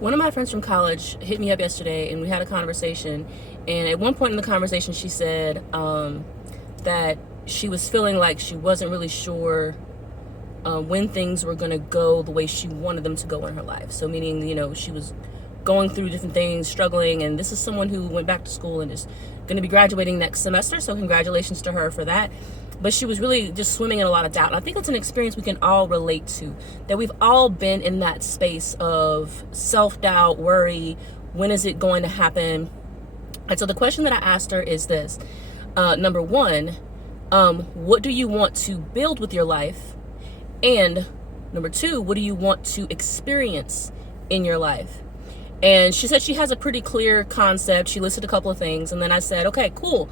One of my friends from college hit me up yesterday and we had a conversation. And at one point in the conversation, she said that she was feeling like she wasn't really sure when things were going to go the way she wanted them to go in her life. So meaning, she was going through different things, struggling. And this is someone who went back to school and is going to be graduating next semester. So congratulations to her for that. But she was really just swimming in a lot of doubt. And I think it's an experience we can all relate to, that we've all been in that space of self-doubt, worry, when is it going to happen? And so the question that I asked her is this. Number one, what do you want to build with your life? And number two, what do you want to experience in your life? And she said she has a pretty clear concept. She listed a couple of things. And then I said, okay, cool.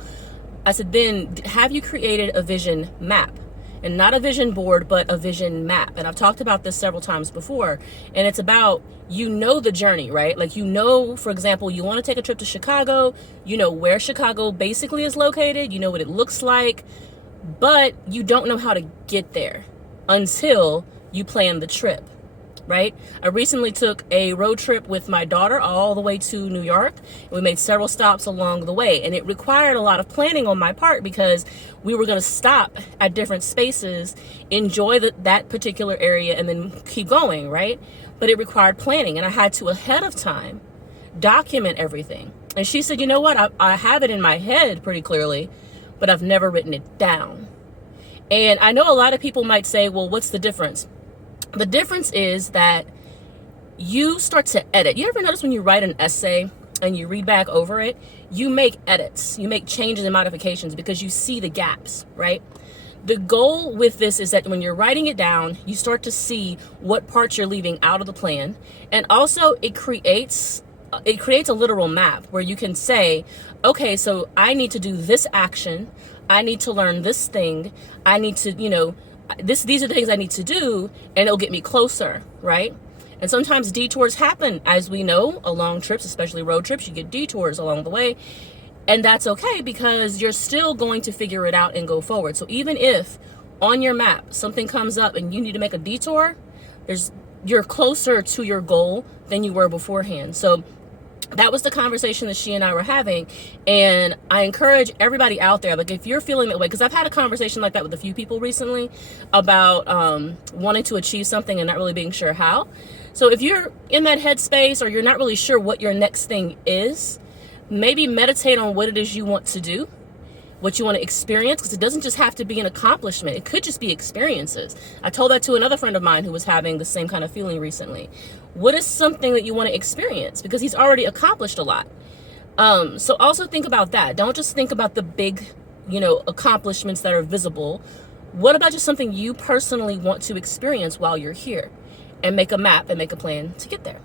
I said, then have you created a vision map? And not a vision board, but a vision map. And I've talked about this several times before. And it's about, the journey, right? Like, for example, you want to take a trip to Chicago. You know where Chicago basically is located. You know what it looks like. But you don't know how to get there until you plan the trip, right? I recently took a road trip with my daughter all the way to New York. We made several stops along the way, and it required a lot of planning on my part because we were going to stop at different spaces, enjoy that particular area, and then keep going, right? But it required planning, and I had to, ahead of time, document everything. And she said, you know what? I have it in my head pretty clearly, but I've never written it down. And I know a lot of people might say, well, what's the difference? The difference is that you start to edit. You ever notice when you write an essay and you read back over it, you make edits, you make changes and modifications because you see the gaps, right? The goal with this is that when you're writing it down, you start to see what parts you're leaving out of the plan. And also it creates a literal map where you can say, okay, so I need to do this action. I need to learn this thing. I need to, these are the things I need to do, and it'll get me closer, right? And sometimes detours happen, as we know, along trips, especially road trips, you get detours along the way. And that's okay because you're still going to figure it out and go forward. So even if on your map something comes up and you need to make a detour, you're closer to your goal than you were beforehand. So that was the conversation that she and I were having. And I encourage everybody out there, like if you're feeling that way, because I've had a conversation like that with a few people recently about wanting to achieve something and not really being sure how. So if you're in that headspace or you're not really sure what your next thing is, maybe meditate on what it is you want to do, what you want to experience, because it doesn't just have to be an accomplishment. It could just be experiences. I told that to another friend of mine who was having the same kind of feeling recently. What is something that you want to experience? Because he's already accomplished a lot. So also think about that. Don't just think about the big, accomplishments that are visible. What about just something you personally want to experience while you're here? And make a map and make a plan to get there.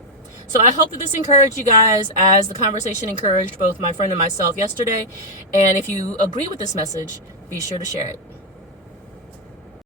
So I hope that this encouraged you guys as the conversation encouraged both my friend and myself yesterday. And if you agree with this message, be sure to share it.